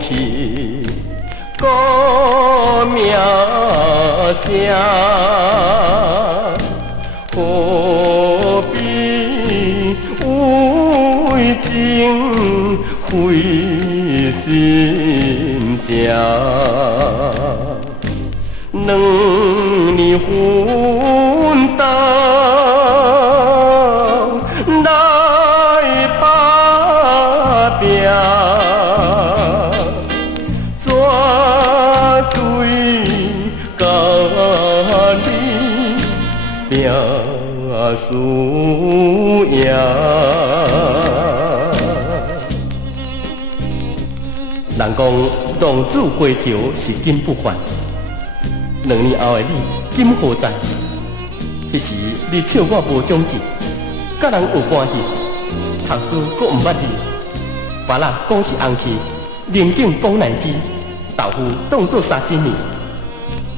去故名声，何必为情费心情？两年奋斗来打拼，绝对甲你拼输赢。人讲浪子回头是金不换。2年后的你，今何在？迄时你笑我无长进，甲人有关系，读书阁毋捌字，别人讲是红气，面顶讲乃枝，豆腐当作沙新面，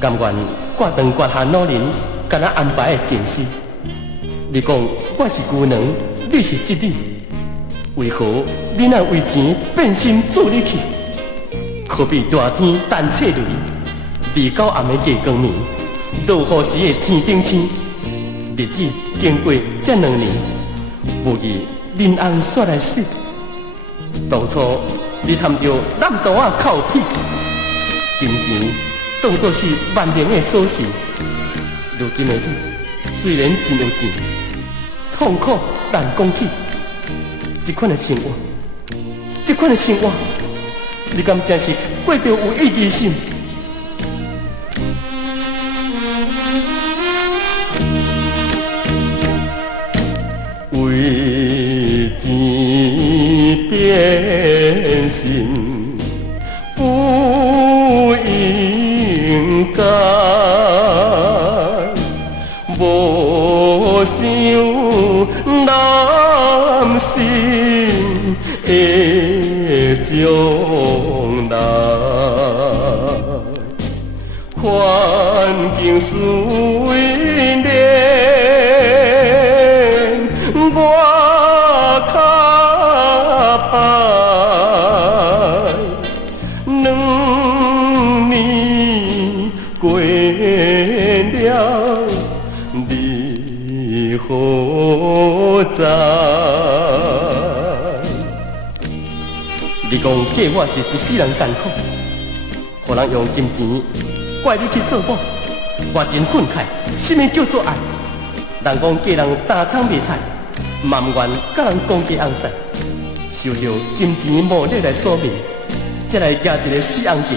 甘愿挂断挂下老人，甲咱安排的前世。你讲我是牛郎，你是织女，为何你若为钱变心做你去？可比大天等切雷。日到暗的月光暝，落雨时的天顶星，日子经过这2年，无疑恁翁煞来死。当初你贪着烂刀仔靠屁，金钱当作是万能的锁匙。如今的你，虽然真有钱，痛苦难讲起。这款的生活，你敢真是过着有意义性？为钱变心不应该，无想男性的将来，环境虽然我较歹，2年过了，你何在？你讲嫁我是一世人艰苦，予人用金钱怪你去做某，我真愤慨。什么叫做爱？人讲嫁人打苍卖菜。嘛唔愿甲人讲价红晒，受着金钱魔力来所迷，才来嫁一个死红旗。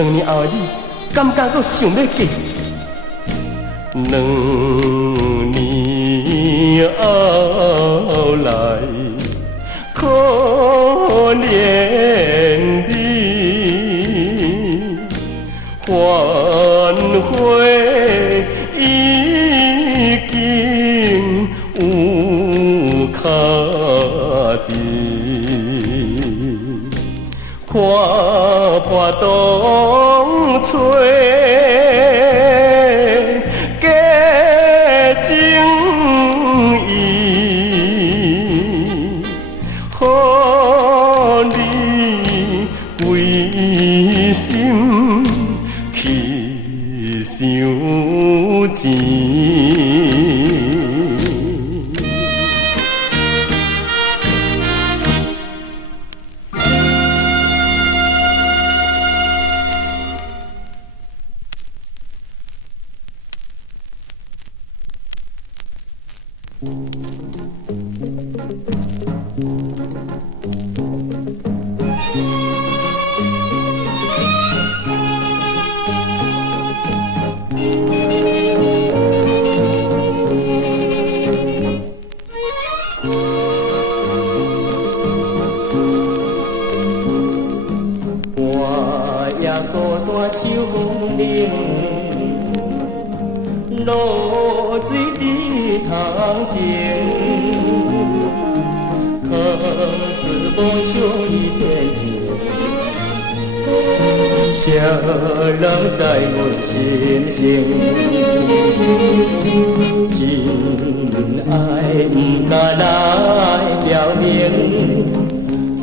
2年后的你，敢敢阁想要嫁？2年后来，可怜你反悔已经有卡底，看破当初假情意，予你归心去想钱。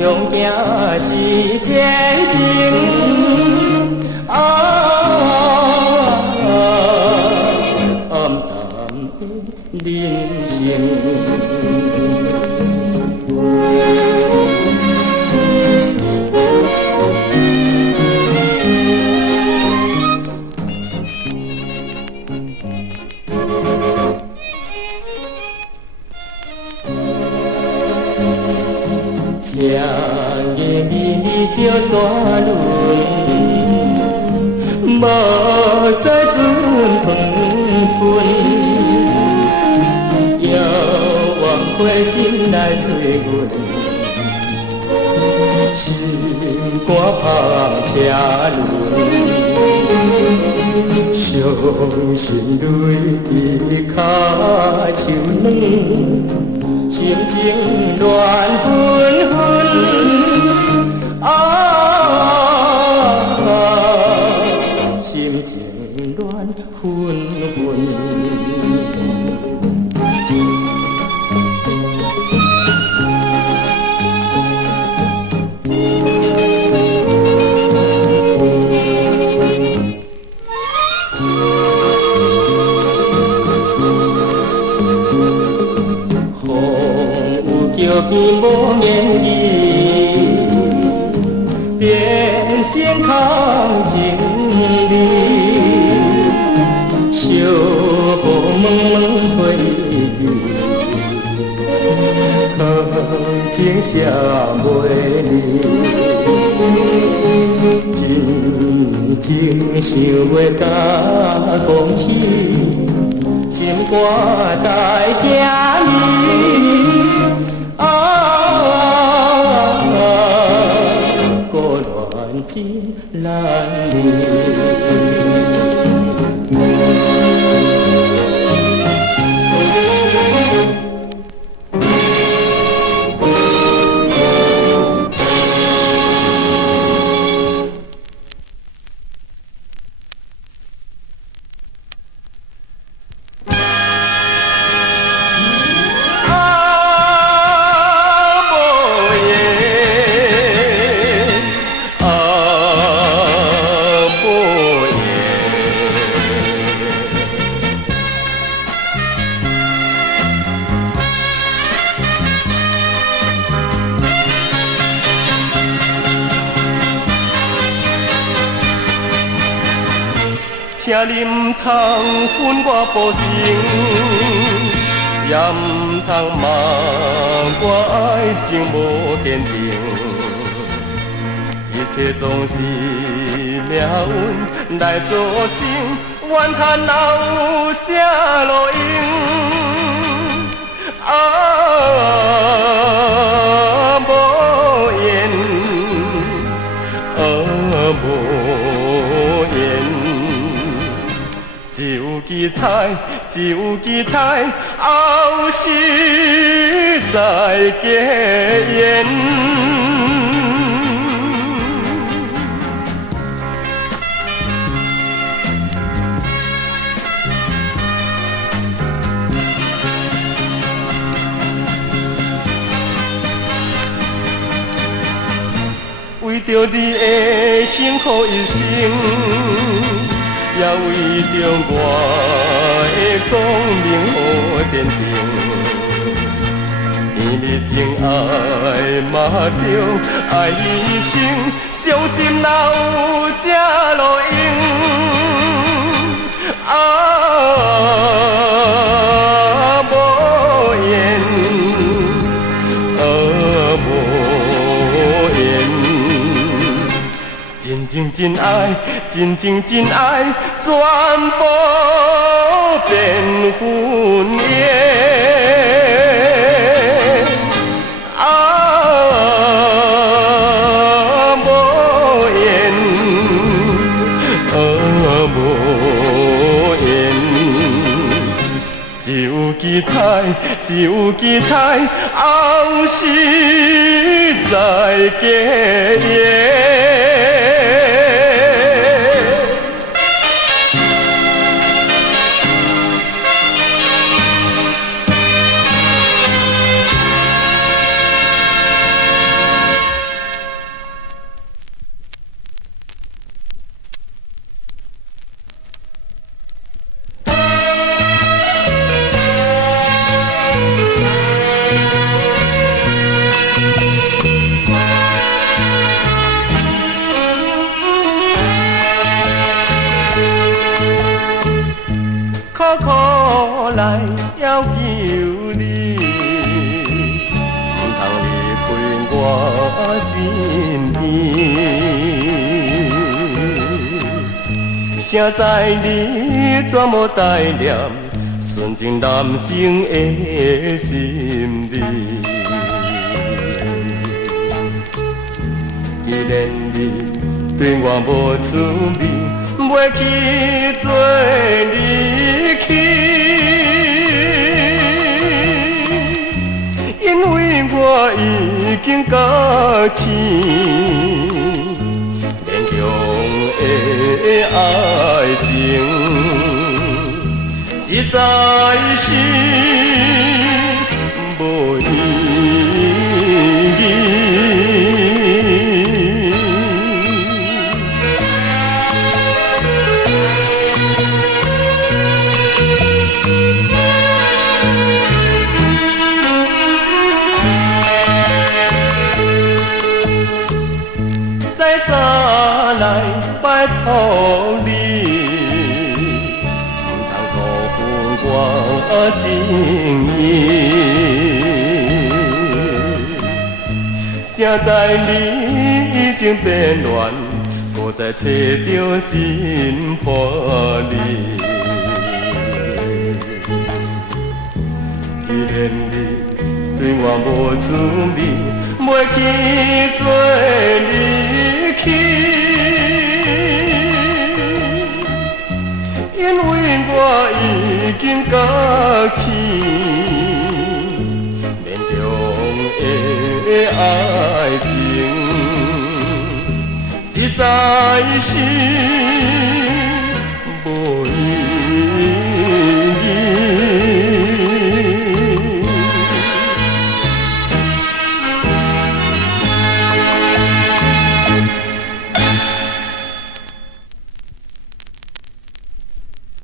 向行是前行。暗淡的人生。听夜微微照山泪，无使船纷纷，遥望花心来找阮，心肝芳车轮，伤心泪卡手软。心情乱纷纷，心情乱纷纷。桥边无言语，电线空情味，小雨蒙蒙退去，好情写袂离，真情想袂甲讲起，心肝在惊你。孤恋真难眠。请你唔通分我无情，也唔通骂我爱情无坚定。一切总是命运来造成，怨叹哪有啥路用？无言，无言。只有期待，只有期待，后世再结缘。为着你的幸福一生。也为着我的光明和坚定，因你情爱嘛着爱一生，伤心哪有啥路用？无言，无言。真情真爱，真情真爱，全部变幻灭。无言，无言，只有期待，只有期待，后世再结缘。来要求你，唔通离开我身边。谁知你怎么带念纯情男性的心理？既然你对我无趣味，袂去做你去，因为我已经到醒，勉强的爱情实在是无意义。再三来拜托你，唔通辜负我情意。谁知你已经变乱，搁再找着新伴侣。既然你对我无趣味，袂去做你去，因为我已经到醒，勉强的爱情实在是。